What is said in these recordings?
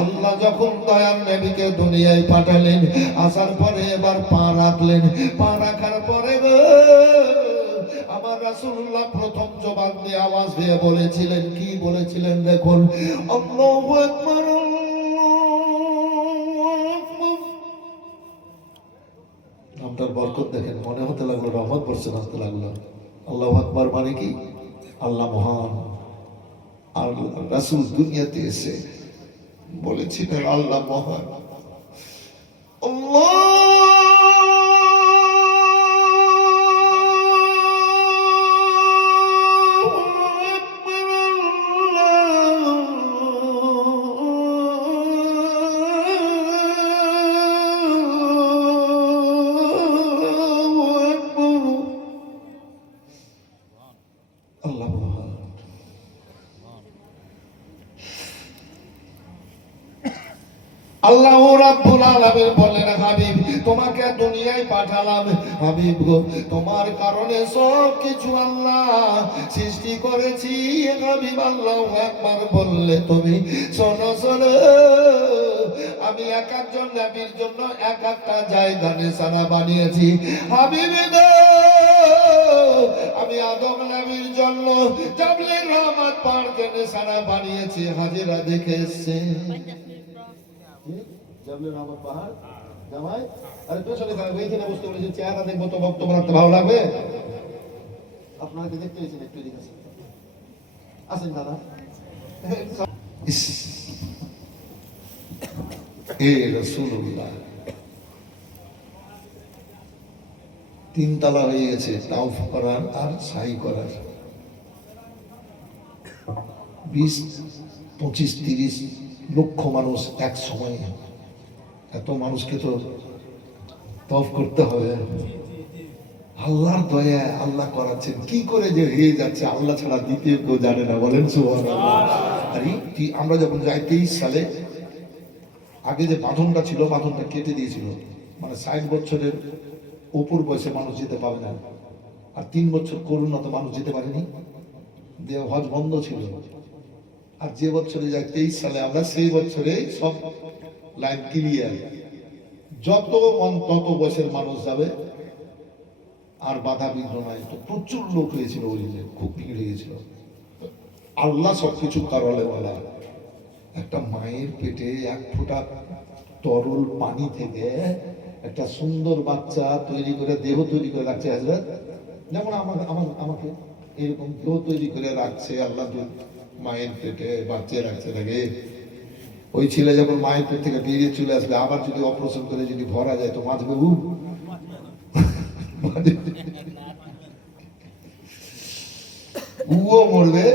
আল্লাহ যখন দয়ার নবীকে দুনিয়ায় পাঠালেন, আসার পরে এবার পা রাখলেন। পা রাখার পরে আমার রাসূলুল্লাহ প্রথম জবান দিয়ে আওয়াজ দিয়ে বলেছিলেন, কি বলেছিলেন দেখুন, আল্লাহু আকবার। নামটার বরকত দেখেন, মনে হতে লাগলো রহমত বর্ষণ হতে লাগলো। আল্লাহু আকবার মানে কি? আল্লাহ মহান। আর রাসূল দুনিয়াতে এসে বলেছিলেন আল্লাহ মহান। আল্লাহ আল্লাহ রাব্বুল আলামিন বলেন, হাবিব তোমাকে দুনিয়ায় পাঠালাম। হাবিব গো, তোমার কারণে সব কিছু আল্লাহ সৃষ্টি করেছি। হাবিব আল্লাহু আকবার বললে তুমি শোনো শোনো, আমি এক একজন নবীর জন্য এক একটা জায়গা নিশানা বানিয়েছি। হাবিব গো, আমি আদম নবীর জন্য জাবলির রহমত পাহাড়কে নিশানা বানিয়েছি। হাজিরা দেখে এসছে জাবলির রহমত পাহাড় জামাই। আরে পেছনে এইখানে বসতে বলেছি, চেহারা দেখবো তো বক্তব্য রাখতে ভালো লাগবে। আপনারা কি দেখতে পেয়েছেন? একটু এদিকে আসেন দাদা। এ রাসূলুল্লাহ তিন তালা হয়ে গেছে, তাওয়াফ করার আর সাই করার। 20, 25, 30 লক্ষ মানুষ এক সময়, এত মানুষকে তো তাওয়াফ করতে হবে। আল্লাহর দয়া, আল্লাহ করাচ্ছেন। কি করে যে হয়ে যাচ্ছে আল্লাহ ছাড়া দ্বিতীয় কেউ জানে না, বলেন সুবহানাল্লাহ। আরে আমরা যখন যাই 23 সালে, আগে যে বাঁধনটা ছিল, বাঁধনটা কেটে দিয়েছিল, মানে 60 বছরের উপর বয়সে মানুষ যেতে পাবে না। আর 3 বছর করোনাতে মানুষ যেতে পারেনি, হজ বন্ধ ছিল। আর যে বছরে যায় 23 সালে আমরা, সেই বছরে সব লাইন ক্লিয়ার, যত মন তত বয়সের মানুষ যাবে, আর বাধা বিঘ্ন নাই। তো প্রচুর লোক হয়েছিল, ওই খুব ভিড় হয়েছিল। আল্লাহ সবকিছু কারলে বলা। একটা মায়ের পেটে 1 ফোঁটা তরল পানি থেকে একটা সুন্দর বাচ্চা তৈরি করে, দেহ তৈরি করে রাখছে হযরত। যেমন আমাকে এরকম দেহ তৈরি করে রাখছে আল্লাহ, মায়ের পেটে বাচ্চা রাখছে নাকি? ওই ছেলে যখন মায়ের পেট থেকে বেরিয়ে চলে আসবে, আবার যদি অপারেশন করে যদি ভরা যায় তো বাঁচবে? উও মরবে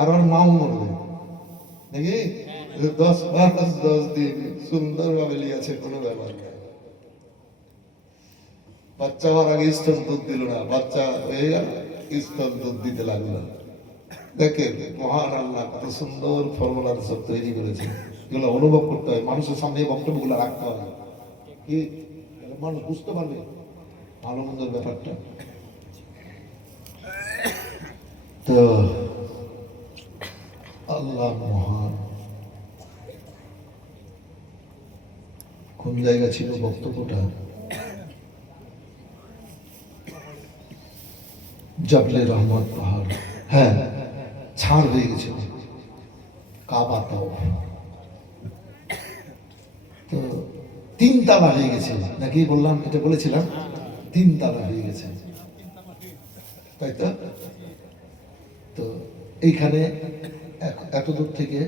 আর ওর মাও মরবে নাকি? 10 মাস 10 দিন সুন্দর ভাবে লিয়েছে, কোনো ব্যাপার না। বাচ্চা হওয়ার আগে স্তন দুধ দিল না, বাচ্চা হয়ে গেল স্তন দুধ দিতে লাগলো। দেখেন মহান আল্লাহ কত সুন্দর ফর্মুলার সব তৈরি করেছে। এগুলো অনুভব করতে হয়, মানুষের সামনে বক্তব্যগুলো রাখতে হবে, কি মানুষ বুঝতে পারবে ভালো মন্দের ব্যাপারটা। তো আল্লাহ মহান। কোন জায়গা ছিল বক্তব্যটা? জাবলে রহমত পাহাড়, হ্যাঁ, ছাড় হয়ে গেছে কাবা। তো 3 তালা হয়ে গেছে নাকি? বললাম, এটা বলেছিলাম 3 তালা হয়ে গেছে, তাই তো? তো এইখানে এত দূর থেকে